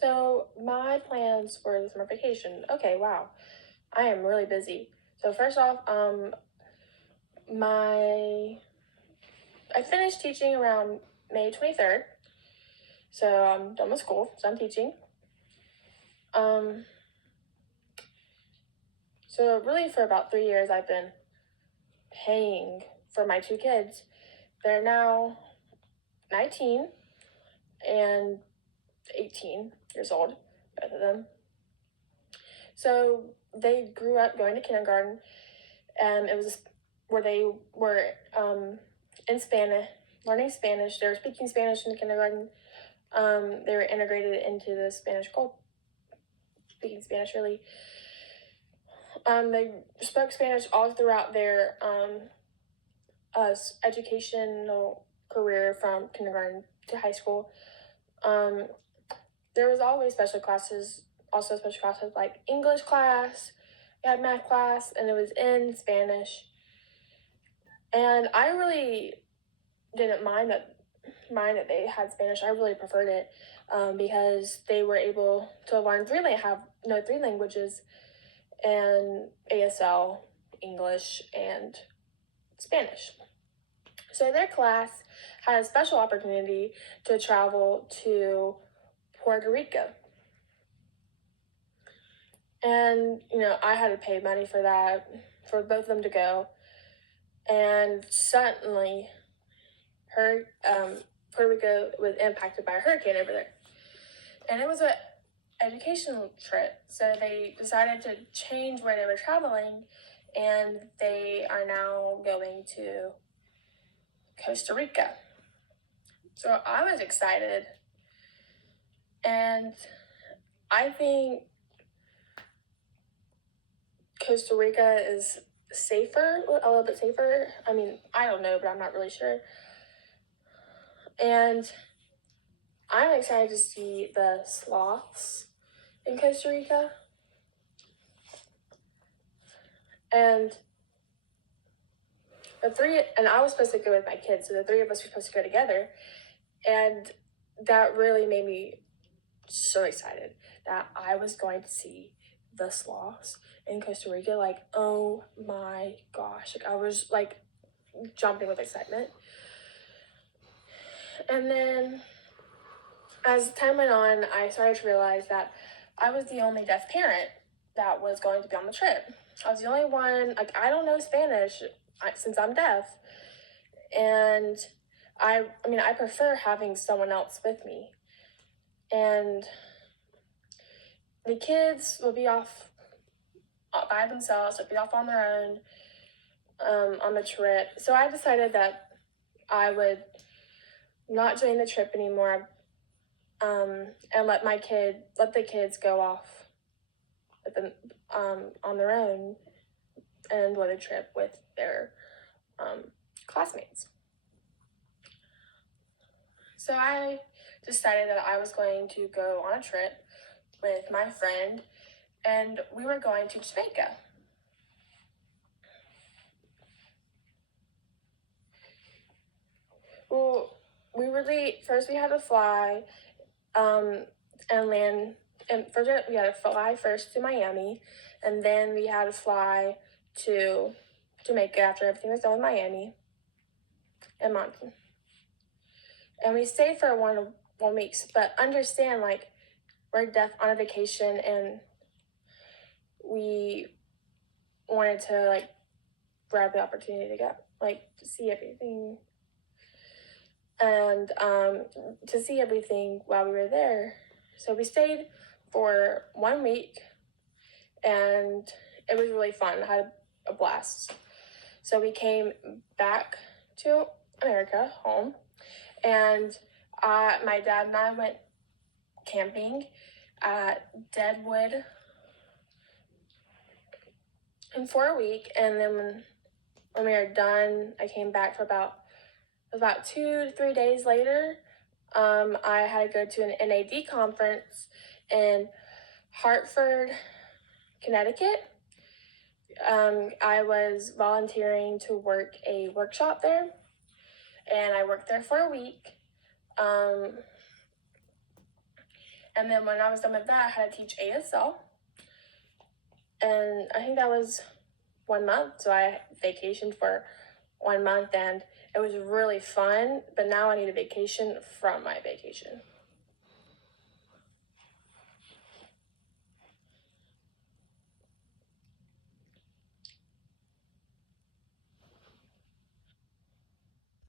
So my plans for the summer vacation. Okay, wow. I am really busy. So first off, my I finished teaching around May 23rd. So I'm done with school, so I'm teaching. Um so really for about 3 years I've been paying for my two kids. They're now 19 and 18 years old, both of them. So they grew up going to kindergarten, and it was where they were in Spanish, learning Spanish. They were speaking Spanish in the kindergarten. They were integrated into the Spanish culture, speaking Spanish really. They spoke Spanish all throughout their educational career from kindergarten to high school. There was always special classes, also special classes like English class, we had math class, and it was in Spanish. And I really didn't mind that they had Spanish. I really preferred it because they were able to learn three languages, and ASL, English, and Spanish. So their class had a special opportunity to travel to Puerto Rico. And, I had to pay money for that, for both of them to go. And suddenly, Puerto Rico was impacted by a hurricane over there. And it was an educational trip. So they decided to change where they were traveling, and they are now going to Costa Rica. So I was excited. And I think Costa Rica is safer, a little bit safer. I mean, I don't know, but I'm not really sure. And I'm excited to see the sloths in Costa Rica. And I was supposed to go with my kids, so the three of us were supposed to go together. And that really made me so excited that I was going to see the sloths in Costa Rica. Like, oh my gosh. Like, I was like jumping with excitement. And then as time went on, I started to realize that I was the only deaf parent that was going to be on the trip. I was the only one, like, I don't know Spanish since I'm deaf. And I prefer having someone else with me. And the kids will be off by themselves, they'll be off on their own on the trip. So I decided that I would not join the trip anymore, and let the kids go off with them on their own and enjoy the trip with their classmates. So I decided that I was going to go on a trip with my friend, and we were going to Jamaica. Well, we had to fly and land. And first we had to fly first to Miami, and then we had to fly to Jamaica after everything was done with Miami and Mountain. And we stayed for one week, but understand, like, we're deaf on a vacation, and we wanted to, like, grab the opportunity to go, like, to see everything. And to see everything while we were there. So we stayed for 1 week, and it was really fun. I had a blast. So we came back to America, home, and my dad and I went camping at Deadwood for a week, and then when we were done, I came back for about 2 to 3 days later. I had to go to an NAD conference in Hartford, Connecticut. I was volunteering to work a workshop there, and I worked there for a week. And And then when I was done with that, I had to teach ASL. And I think that was 1 month. So I vacationed for 1 month and it was really fun. But now I need a vacation from my vacation.